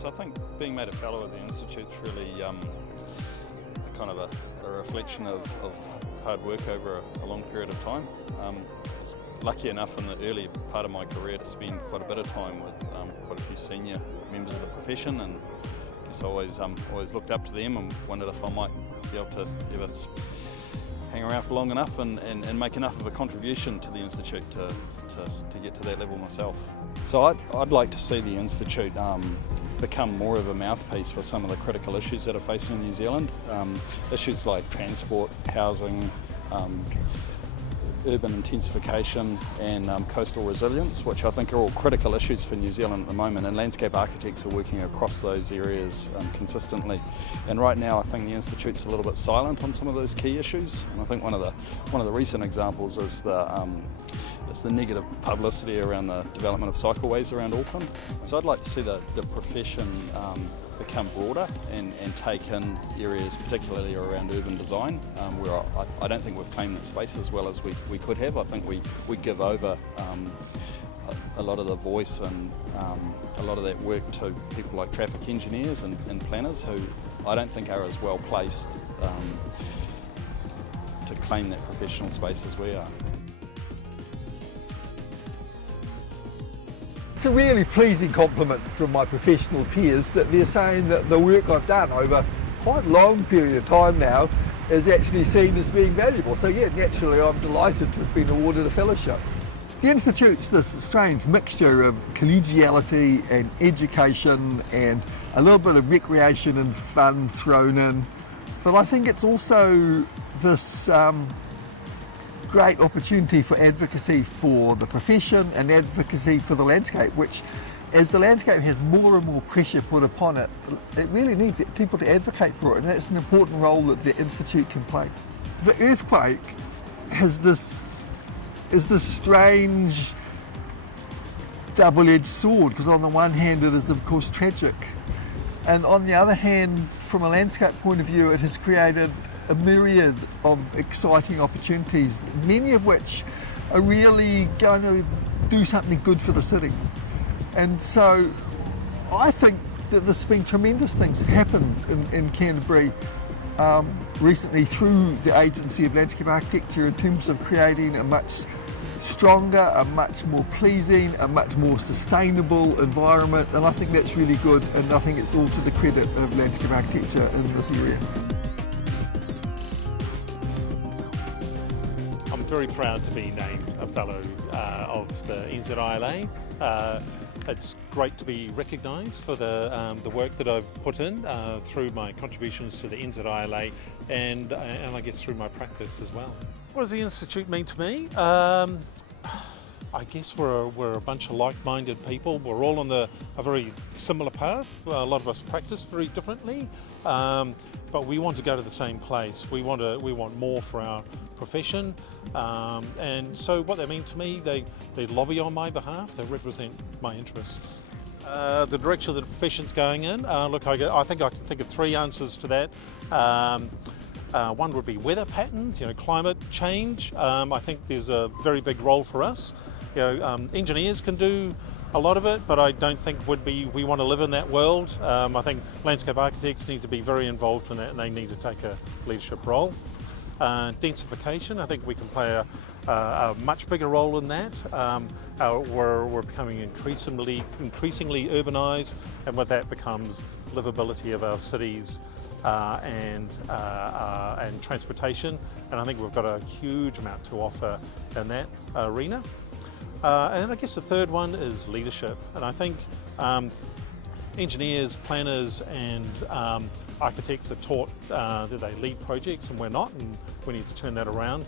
So I think being made a fellow of the Institute's really kind of a reflection of hard work over a long period of time. I was lucky enough in the early part of my career to spend quite a bit of time with quite a few senior members of the profession, and I guess I always looked up to them and wondered if I might be able to ever hang around for long enough and make enough of a contribution to the Institute to get to that level myself. So I'd like to see the Institute become more of a mouthpiece for some of the critical issues that are facing New Zealand. Issues like transport, housing, urban intensification and coastal resilience, which I think are all critical issues for New Zealand at the moment, and landscape architects are working across those areas consistently. And right now I think the Institute's a little bit silent on some of those key issues, and I think one of the recent examples is the negative publicity around the development of cycleways around Auckland. So I'd like to see the profession become broader and take in areas particularly around urban design, where I don't think we've claimed that space as well as we could have. I think we give over a lot of the voice and a lot of that work to people like traffic engineers and planners who I don't think are as well placed to claim that professional space as we are. It's a really pleasing compliment from my professional peers that they're saying that the work I've done over quite a long period of time now is actually seen as being valuable. So yeah, naturally I'm delighted to have been awarded a fellowship. The Institute's this strange mixture of collegiality and education and a little bit of recreation and fun thrown in. But I think it's also this great opportunity for advocacy for the profession and advocacy for the landscape, which as the landscape has more and more pressure put upon it, it really needs people to advocate for it, and that's an important role that the Institute can play. The earthquake is this strange double-edged sword, because on the one hand it is of course tragic, and on the other hand, from a landscape point of view, it has created a myriad of exciting opportunities, many of which are really going to do something good for the city. And so I think that there's been tremendous things happened in Canterbury recently through the Agency of Landscape Architecture in terms of creating a much stronger, a much more pleasing, a much more sustainable environment, and I think that's really good, and I think it's all to the credit of landscape architecture in this area. I'm very proud to be named a Fellow of the NZILA. It's great to be recognised for the work that I've put in through my contributions to the NZILA and I guess through my practice as well. What does the Institute mean to me? I guess we're a bunch of like-minded people. We're all on a very similar path. A lot of us practice very differently, but we want to go to the same place. We want more for our profession, and so what they mean to me, they lobby on my behalf. They represent my interests. The direction that the profession's going in. Look, I think I can think of three answers to that. One would be weather patterns, climate change. I think there's a very big role for us. Engineers can do a lot of it, but I don't think we want to live in that world. I think landscape architects need to be very involved in that, and they need to take a leadership role. Densification, I think we can play a much bigger role in that. We're becoming increasingly urbanised, and with that becomes livability of our cities and transportation, and I think we've got a huge amount to offer in that arena. And I guess the third one is leadership, and I think engineers, planners and architects are taught that they lead projects, and we're not, and we need to turn that around.